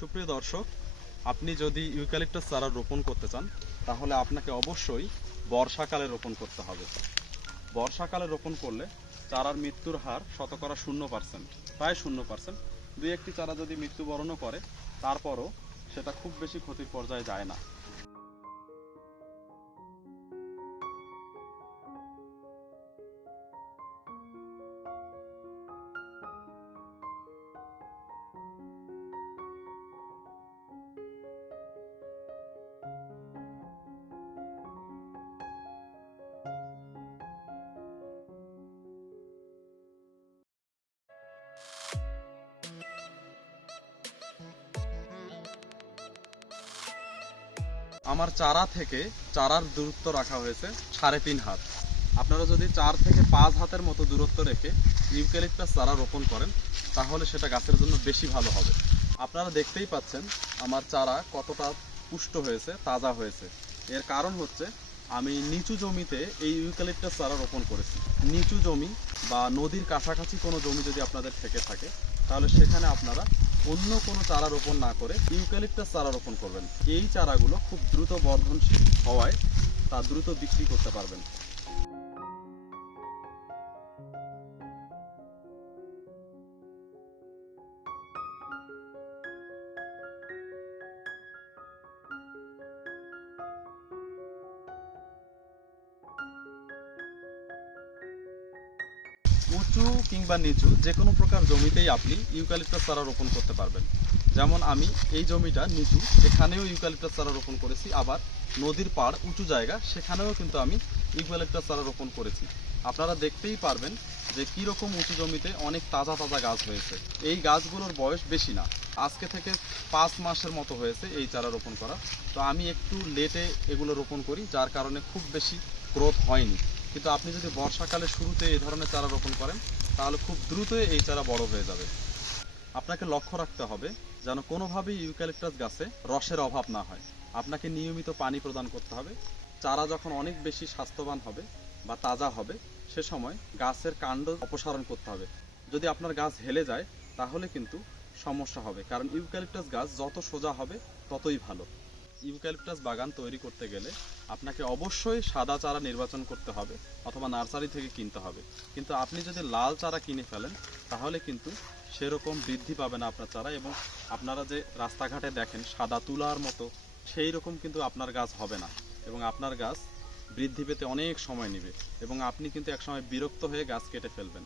সুপ্রিয় দর্শক, আপনি যদি ইউক্যালিপটাস চারা রোপণ করতে চান, তাহলে আপনাকে অবশ্যই বর্ষাকালে রোপণ করতে হবে। বর্ষাকালে রোপণ করলে চারার মৃত্যুর হার শতকরা শূন্য পার্সেন্ট প্রায় শূন্য পার্সেন্ট দুই একটি চারা যদি মৃত্যুবরণও করে, তারপরও সেটা খুব বেশি ক্ষতির পর্যায়ে যায় না। আমার চারা থেকে চারার দূরত্ব রাখা হয়েছে সাড়ে তিন হাত। আপনারা যদি চার থেকে পাঁচ হাতের মতো দূরত্ব রেখে ইউক্যালিপটাস চারা রোপণ করেন, তাহলে সেটা গাছের জন্য বেশি ভালো হবে। আপনারা দেখতেই পাচ্ছেন আমার চারা কতটা পুষ্ট হয়েছে, তাজা হয়েছে। এর কারণ হচ্ছে আমি নিচু জমিতে এই ইউক্যালিপটাস চারা রোপণ করেছি। নিচু জমি বা নদীর কাছাকাছি কোনো জমি যদি আপনাদের থেকে থাকে, তাহলে সেখানে আপনারা অন্য কোনো চারা রোপণ না করে ইউক্যালিপটাস চারা রোপণ করবেন। এই চারাগুলো খুব দ্রুত বর্ধনশীল হওয়ায় তা দ্রুত বিক্রি করতে পারবেন। উঁচু কিংবা নিচু যে কোনো প্রকার জমিতেই আপনি ইউক্যালিপটাস চারা রোপণ করতে পারবেন। যেমন আমি এই জমিটা নিচু এখানেও ইউক্যালিপটাস চারা রোপণ করেছি। আবার নদীর পাড় উঁচু জায়গা, সেখানেও কিন্তু আমি ইউক্যালিপটাস চারা রোপণ করেছি। আপনারা দেখতেই পারবেন যে কী রকম উঁচু জমিতে অনেক তাজা তাজা গাছ হয়েছে। এই গাছগুলোর বয়স বেশি না। আজকে থেকে পাঁচ মাসের মতো হয়েছে এই চারা রোপণ করা। তো আমি একটু লেটে এগুলো রোপণ করি, যার কারণে খুব বেশি গ্রোথ হয়নি। কিন্তু আপনি যদি বর্ষাকালে শুরুতে এই ধরনের চারা রোপণ করেন, তাহলে খুব দ্রুত এই চারা বড় হয়ে যাবে। আপনাকে লক্ষ্য রাখতে হবে যেন কোনোভাবেই ইউক্যালিপটাস গাছে রসের অভাব না হয়। আপনাকে নিয়মিত পানি প্রদান করতে হবে। চারা যখন অনেক বেশি স্বাস্থ্যবান হবে বা তাজা হবে, সে সময় গাছের কাণ্ড অপসারণ করতে হবে। যদি আপনার গাছ হেলে যায়, তাহলে কিন্তু সমস্যা হবে, কারণ ইউক্যালিপটাস গাছ যত সোজা হবে, ততই ভালো। ইউক্যালিপটাস বাগান তৈরি করতে গেলে আপনাকে অবশ্যই সাদা চারা নির্বাচন করতে হবে অথবা নার্সারি থেকে কিনতে হবে। কিন্তু আপনি যদি লাল চারা কিনে ফেলেন, তাহলে কিন্তু সেরকম বৃদ্ধি পাবে না আপনার চারা এবং আপনারা যে রাস্তাঘাটে দেখেন সাদা তুলার মতো, সেই রকম কিন্তু আপনার গাছ হবে না এবং আপনার গাছ বৃদ্ধি পেতে অনেক সময় নেবে এবং আপনি কিন্তু একসময় বিরক্ত হয়ে গাছ কেটে ফেলবেন।